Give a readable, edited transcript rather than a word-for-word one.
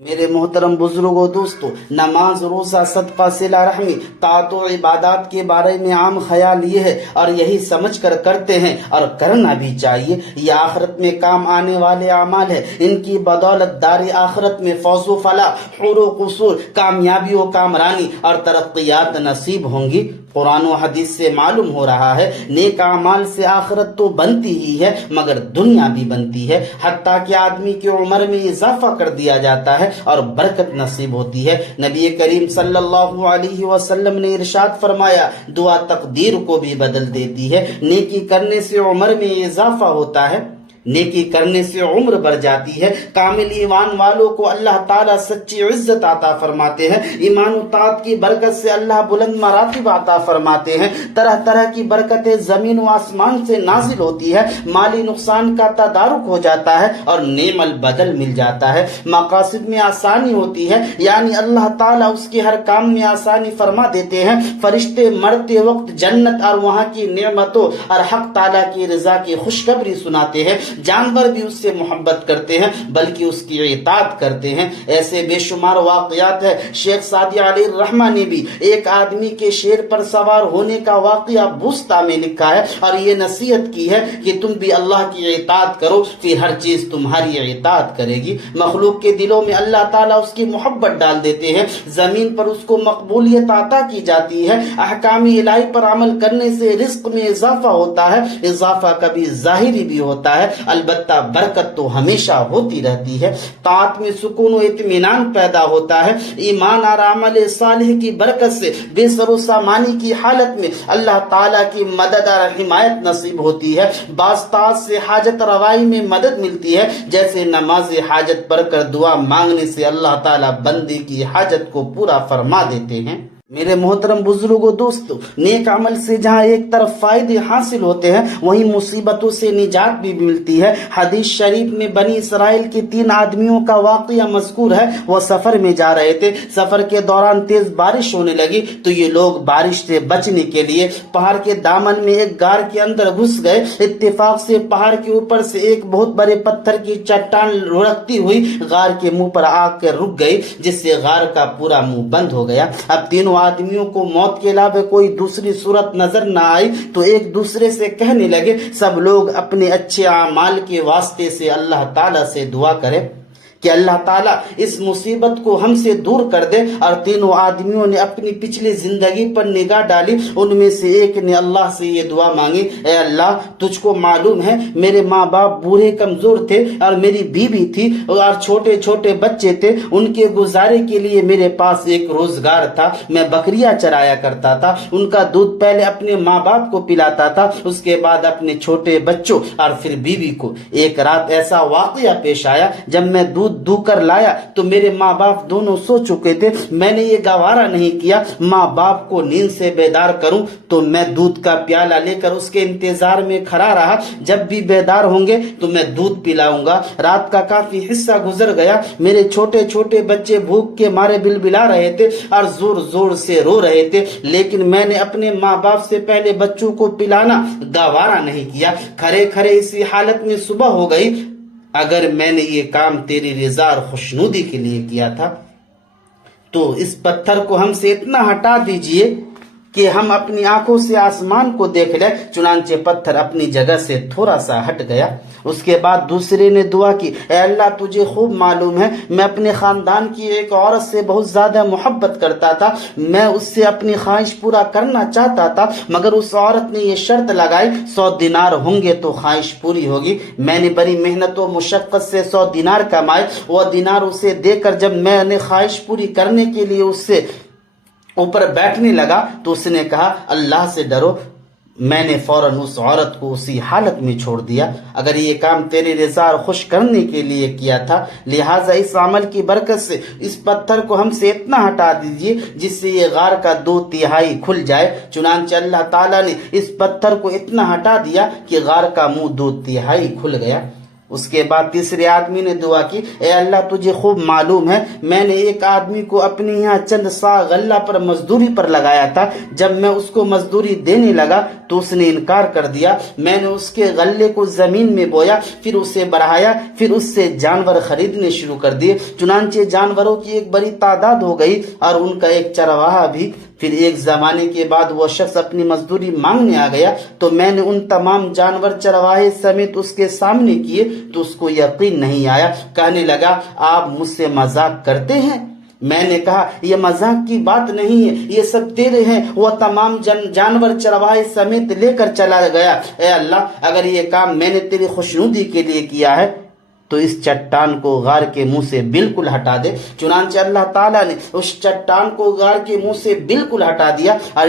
میرے محترم بزرگوں دوستو، نماز، روزہ، صدقہ، صلہ رحمی، طاعت و عبادات کے بارے میں عام خیال یہ ہے اور یہی سمجھ کر کرتے ہیں اور کرنا بھی چاہیے۔ یہ آخرت میں کام آنے والے اعمال ہے، ان کی بدولت دار آخرت میں فوز و فلاح، حور و قصور، کامیابی و کامرانی اور ترقیات نصیب ہوں گی۔ قرآن و حدیث سے معلوم ہو رہا ہے نیک اعمال سے آخرت تو بنتی ہی ہے مگر دنیا بھی بنتی ہے، حتیٰ کہ آدمی کی عمر میں اضافہ کر دیا جاتا ہے اور برکت نصیب ہوتی ہے۔ نبی کریم صلی اللہ علیہ وسلم نے ارشاد فرمایا، دعا تقدیر کو بھی بدل دیتی ہے۔ نیکی کرنے سے عمر میں اضافہ ہوتا ہے، نیکی کرنے سے عمر بڑھ جاتی ہے۔ کامل ایمان والوں کو اللہ تعالیٰ سچی عزت عطا فرماتے ہیں۔ ایمان و طاعت کی برکت سے اللہ بلند مراتب عطا فرماتے ہیں۔ طرح طرح کی برکتیں زمین و آسمان سے نازل ہوتی ہے۔ مالی نقصان کا تدارک ہو جاتا ہے اور نعم البدل مل جاتا ہے۔ مقاصد میں آسانی ہوتی ہے، یعنی اللہ تعالیٰ اس کے ہر کام میں آسانی فرما دیتے ہیں۔ فرشتے مرتے وقت جنت اور وہاں کی نعمتوں اور حق تعالیٰ کی رضا کی خوشخبری سناتے ہیں۔ جانور بھی اس سے محبت کرتے ہیں بلکہ اس کی اطاعت کرتے ہیں۔ ایسے بے شمار واقعات ہیں۔ شیخ سعدی علیہ الرحمہ نے بھی ایک آدمی کے شیر پر سوار ہونے کا واقعہ بوسطہ میں لکھا ہے اور یہ نصیحت کی ہے کہ تم بھی اللہ کی اطاعت کرو، پھر ہر چیز تمہاری اطاعت کرے گی۔ مخلوق کے دلوں میں اللہ تعالیٰ اس کی محبت ڈال دیتے ہیں، زمین پر اس کو مقبولیت عطا کی جاتی ہے۔ احکام الہی پر عمل کرنے سے رزق میں اضافہ ہوتا ہے، اضافہ کبھی ظاہری بھی ہوتا ہے، البتہ برکت تو ہمیشہ ہوتی رہتی ہے۔ طاعت میں سکون و اطمینان پیدا ہوتا ہے۔ ایمان اور عمل صالح کی برکت سے بے سر و سامانی کی حالت میں اللہ تعالیٰ کی مدد اور حمایت نصیب ہوتی ہے۔ بعض طاعت سے حاجت روائی میں مدد ملتی ہے، جیسے نماز حاجت پڑھ کر دعا مانگنے سے اللہ تعالیٰ بندے کی حاجت کو پورا فرما دیتے ہیں۔ میرے محترم بزرگوں دوستو، نیک عمل سے جہاں ایک طرف فائدے حاصل ہوتے ہیں وہیں مصیبتوں سے نجات بھی ملتی ہے۔ حدیث شریف میں بنی اسرائیل کے 3 آدمیوں کا واقعہ مذکور ہے۔ وہ سفر میں جا رہے تھے، سفر کے دوران تیز بارش ہونے لگی تو یہ لوگ بارش سے بچنے کے لیے پہاڑ کے دامن میں ایک غار کے اندر گھس گئے۔ اتفاق سے پہاڑ کے اوپر سے ایک بہت بڑے پتھر کی چٹان لڑکتی ہوئی غار کے منہ پر آ کر رک گئی، جس سے غار کا پورا منہ بند ہو گیا۔ اب تینوں آدمیوں کو موت کے علاوہ کوئی دوسری صورت نظر نہ آئی تو ایک دوسرے سے کہنے لگے، سب لوگ اپنے اچھے اعمال کے واسطے سے اللہ تعالیٰ سے دعا کرے کہ اللہ تعالیٰ اس مصیبت کو ہم سے دور کر دے۔ اور تینوں آدمیوں نے اپنی پچھلی زندگی پر نگاہ ڈالی۔ ان میں سے ایک نے اللہ سے یہ دعا مانگی، اے اللہ، تجھ کو معلوم ہے میرے ماں باپ بوڑھے کمزور تھے اور میری بیوی تھی اور چھوٹے چھوٹے بچے تھے۔ ان کے گزارے کے لیے میرے پاس ایک روزگار تھا، میں بکریاں چرایا کرتا تھا، ان کا دودھ پہلے اپنے ماں باپ کو پلاتا تھا، اس کے بعد اپنے چھوٹے بچوں اور پھر بیوی کو۔ ایک رات ایسا واقعہ پیش آیا جب میں دودھ دو کر لایا تو میرے ماں باپ دونوں سو چکے تھے۔ میں نے یہ گوارا نہیں کیا ماں باپ کو نیند سے بیدار کروں، تو میں دودھ کا پیالہ لے کر اس کے انتظار میں کھڑا رہا، جب بھی بیدار ہوں گے تو میں دودھ پلاؤں گا۔ رات کا کافی حصہ گزر گیا، میرے چھوٹے چھوٹے بچے بھوک کے مارے بلبلا رہے تھے اور زور زور سے رو رہے تھے، لیکن میں نے اپنے ماں باپ سے پہلے بچوں کو پلانا گوارا نہیں کیا۔ کھڑے کھڑے اسی حالت میں صبح ہو گئی۔ اگر میں نے یہ کام تیری رضا اور خوشنودی کے لیے کیا تھا تو اس پتھر کو ہم سے اتنا ہٹا دیجئے کہ ہم اپنی آنکھوں سے آسمان کو دیکھ لیں۔ چنانچہ پتھر اپنی جگہ سے تھوڑا سا ہٹ گیا۔ اس کے بعد دوسرے نے دعا کی، اے اللہ، تجھے خوب معلوم ہے میں اپنے خاندان کی ایک عورت سے بہت زیادہ محبت کرتا تھا، میں اس سے اپنی خواہش پورا کرنا چاہتا تھا، مگر اس عورت نے یہ شرط لگائی 100 دینار ہوں گے تو خواہش پوری ہوگی۔ میں نے بڑی محنت و مشقت سے 100 دینار کمائے، وہ دینار اسے دے کر جب میں نے خواہش پوری کرنے کے لیے اس سے اوپر بیٹھنے لگا تو اس نے کہا، اللہ سے ڈرو۔ میں نے فوراً اس عورت کو اسی حالت میں چھوڑ دیا۔ اگر یہ کام تیری رضا اور خوش کرنے کے لیے کیا تھا، لہٰذا اس عمل کی برکت سے اس پتھر کو ہم سے اتنا ہٹا دیجیے جس سے یہ غار کا 2/3 کھل جائے۔ چنانچہ اللہ تعالیٰ نے اس پتھر کو اتنا ہٹا دیا کہ غار کا منہ 2/3 کھل گیا۔ اس کے بعد تیسرے آدمی نے دعا کی، اے اللہ تجھے خوب معلوم ہے میں نے ایک آدمی کو اپنے یہاں چند سا غلہ پر مزدوری پر لگایا تھا، جب میں اس کو مزدوری دینے لگا تو اس نے انکار کر دیا، میں نے اس کے غلے کو زمین میں بویا، پھر اسے بڑھایا، پھر اس سے جانور خریدنے شروع کر دیے، چنانچہ جانوروں کی ایک بڑی تعداد ہو گئی اور ان کا ایک چرواہا بھی۔ پھر ایک زمانے کے بعد وہ شخص اپنی مزدوری مانگنے آ گیا تو میں نے ان تمام جانور چرواہے سمیت اس کے سامنے کیے تو اس کو یقین نہیں آیا، کہنے لگا آپ مجھ سے مذاق کرتے ہیں؟ میں نے کہا یہ مذاق کی بات نہیں ہے، یہ سب تیرے ہیں۔ وہ تمام جانور چرواہے سمیت لے کر چلا گیا۔ اے اللہ اگر یہ کام میں نے تیری خوشنودی کے لیے کیا ہے تو اس چٹان کو غار کے منہ سے بالکل ہٹا دے۔ چنانچہ اللہ تعالیٰ نے اس چٹان کو غار کے منہ سے بالکل ہٹا دیا اور